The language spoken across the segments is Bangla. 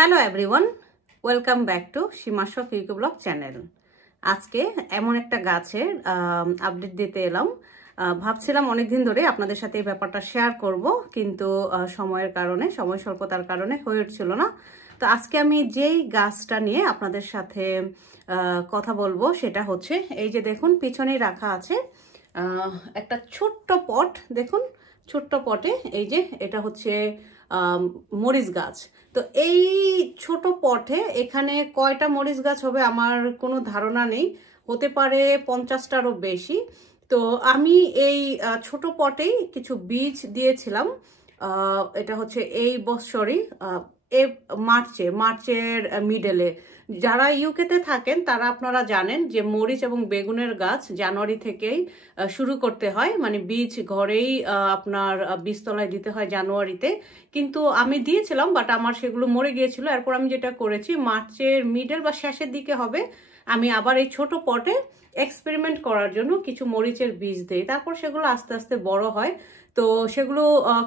Hello everyone, welcome back to Seema শখ ইউকে ব্লগ চ্যানেল। আজকে এমন একটা গাছের আপডেট দিতে এলাম। ভাবছিলাম অনেকদিন ধরে আপনাদের সাথে এই ব্যাপারটা শেয়ার করব, কিন্তু সময়ের কারণে, সময় স্বল্পতার কারণে হয়ে উঠছিল না। তো আজকে আমি যেই গাছটা নিয়ে আপনাদের সাথে কথা বলবো সেটা হচ্ছে, এই যে দেখুন পিছনেই রাখা আছে একটা ছোট্ট পট। দেখুন ছোট্ট পটে এই যে এটা হচ্ছে মরিচ গাছ। তো এই ছোট পটে এখানে কয়টা মরিচ গাছ হবে আমার কোনো ধারণা নেই, হতে পারে 50টারও বেশি। তো আমি এই ছোট পটেই কিছু বীজ দিয়েছিলাম। এটা হচ্ছে এই বছরই মার্চের মিডলে। যারা ইউকেতে থাকেন তারা আপনারা জানেন যে মরিচ এবং বেগুনের গাছ জানুয়ারি থেকেই শুরু করতে হয়, মানে বীজ ঘরেই আপনার বীজতলায় দিতে হয় জানুয়ারিতে। কিন্তু আমি দিয়েছিলাম, বাট আমার সেগুলো মরে গিয়েছিল। এরপর আমি যেটা করেছি, মার্চের মিডল বা শেষের দিকে হবে, আমি আবার এই ছোট পটে এক্সপেরিমেন্ট করার জন্য কিছু মরিচের বীজ দিই। তারপর সেগুলো আস্তে আস্তে বড় হয়। তো সেগুলো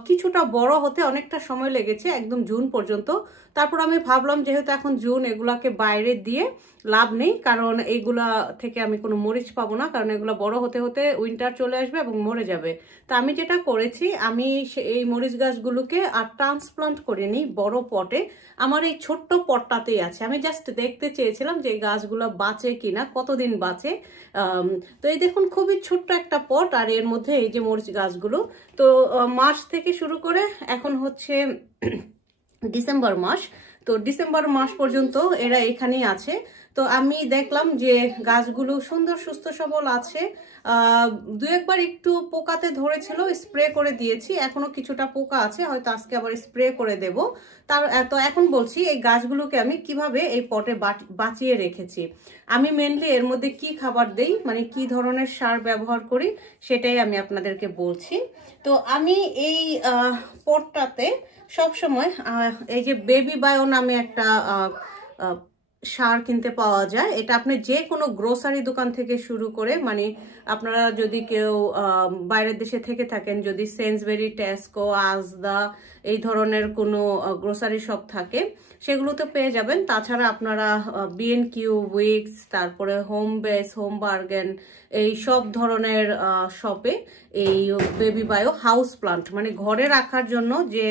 কিছুটা বড় হতে অনেকটা সময় লেগেছে, একদম জুন পর্যন্ত। তারপর আমি ভাবলাম যেহেতু এখন জুন, এগুলাকে বাইরে দিয়ে লাভ নেই, কারণ এইগুলা থেকে আমি কোনো মরিচ পাবো না, কারণ এগুলো বড় হতে হতে উইন্টার চলে আসবে এবং মরে যাবে। তো আমি যেটা করেছি, আমি এই মরিচ গাছগুলোকে আর ট্রান্সপ্লান্ট করে নিই বড় পটে। আমার এই ছোট্ট পটটাতেই আছে। আমি জাস্ট দেখতে চেয়েছিলাম যে এই গাছগুলো বাঁচে কিনা, কতদিন বাঁচে। তো এই দেখুন খুবই ছোট্ট একটা পট, আর এর মধ্যে এই যে মরিচ গাছগুলো। তো মার্চ থেকে শুরু করে এখন হচ্ছে ডিসেম্বর মাস। তো ডিসেম্বর মাস পর্যন্ত এরা এখানেই আছে। তো আমি দেখলাম যে গাছগুলো সুন্দর সুস্থ সবল আছে। দু একবার একটু পোকাতে ধরেছিল, স্প্রে করে দিয়েছি, এখনো কিছুটা পোকা আছে, হয়তো আজকে আবার স্প্রে করে দেব। তো এখন বলছি এই গাছগুলোকে আমি কিভাবে এই পটে বাঁচিয়ে রেখেছি। আমি মেনলি এর মধ্যে কি খাবার দেই, মানে কি ধরনের সার ব্যবহার করি, সেটাই আমি আপনাদেরকে বলছি। তো আমি এই পটটাতে সবসময় এই যে বেবি বায়ো নামে একটা সার কিনতে পাওয়া যায়। এটা আপনি যে কোনো গ্রোসারি দোকান থেকে শুরু করে, মানে আপনারা যদি কেউ বাইরের দেশে থেকে থাকেন, যদি সেন্সবেরি, টেস্কো, আজদা এই ধরনের কোনো গ্রোসারি শপ থাকে, সেগুলোতে পেয়ে যাবেন। তাছাড়া আপনারা B&Q, উইক্স, তারপরে হোম বেস, হোম বার্গেন, এই সব ধরনের শপে এই বেবি বায়ো হাউস প্লান্ট, মানে ঘরে রাখার জন্য যে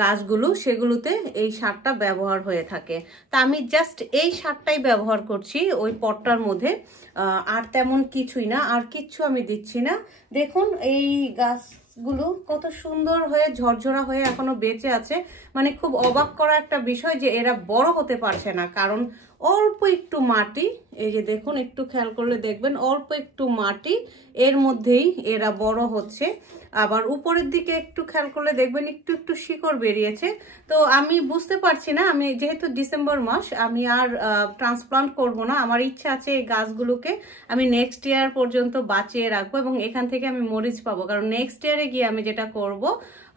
গাছগুলো, সেগুলোতে এই সারটা ব্যবহার হয়ে থাকে। তা আমি জাস্ট এই সারটাই ব্যবহার করছি ওই পটটার মধ্যে, আর তেমন কিছুই না, আর কিচ্ছু আমি দিচ্ছি না। দেখুন এই গাছগুলো কত সুন্দর হয়ে ঝরঝরা হয়ে এখনো বেঁচে আছে। মানে খুব অবাক করা একটা বিষয় যে এরা বড় হতে পারছে না, কারণ অল্প একটু মাটি, এই যে দেখুন একটু খেয়াল করলে দেখবেন অল্প একটু মাটি, এর মধ্যেই এরা বড় হচ্ছে। আবার উপরের দিকে একটু খেয়াল করলে দেখবেন একটু একটু শিকড় বেরিয়েছে। তো আমি বুঝতে পারছি না, আমি যেহেতু ডিসেম্বর মাস, আমি আর ট্রান্সপ্লান্ট করব না। আমার ইচ্ছা আছে এই গাছগুলোকে আমি নেক্সট ইয়ার পর্যন্ত বাঁচিয়ে রাখবো এবং এখান থেকে আমি মরিচ পাবো। কারণ নেক্সট ইয়ারে গিয়ে আমি যেটা করব,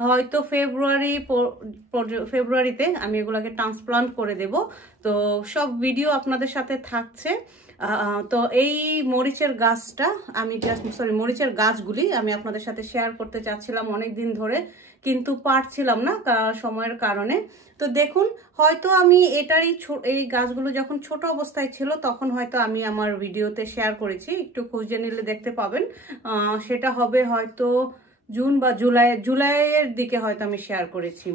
হয়তো ফেব্রুয়ারিতে আমি এগুলোকে ট্রান্সপ্লান্ট করে দেব। তো সব ভিডিও আপনাদের সাথে থাকছে। তো এই মরিচের গাছগুলি আমি আপনাদের সাথে শেয়ার করতে চাচ্ছিলাম অনেক দিন ধরে, কিন্তু পারছিলাম না সময়ের কারণে। তো দেখুন হয়তো আমি এই গাছগুলো যখন ছোট অবস্থায় ছিল তখন হয়তো আমি আমার ভিডিওতে শেয়ার করেছি, একটু খুঁজে নিলে দেখতে পাবেন। সেটা হবে হয়তো জুন বা জুলাইয়ের দিকে হয়তো আমি শেয়ার করেছি।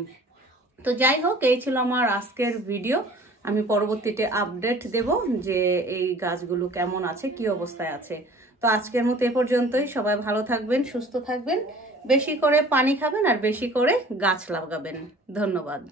তো যাই হোক, এই ছিল আমার আজকের ভিডিও। আমি পরবর্তীতে আপডেট দেব যে এই গাছগুলো কেমন আছে, কি অবস্থায় আছে। তো আজকের মতো এ পর্যন্তই। সবাই ভালো থাকবেন, সুস্থ থাকবেন, বেশি করে পানি খাবেন আর বেশি করে গাছ লাগাবেন। ধন্যবাদ।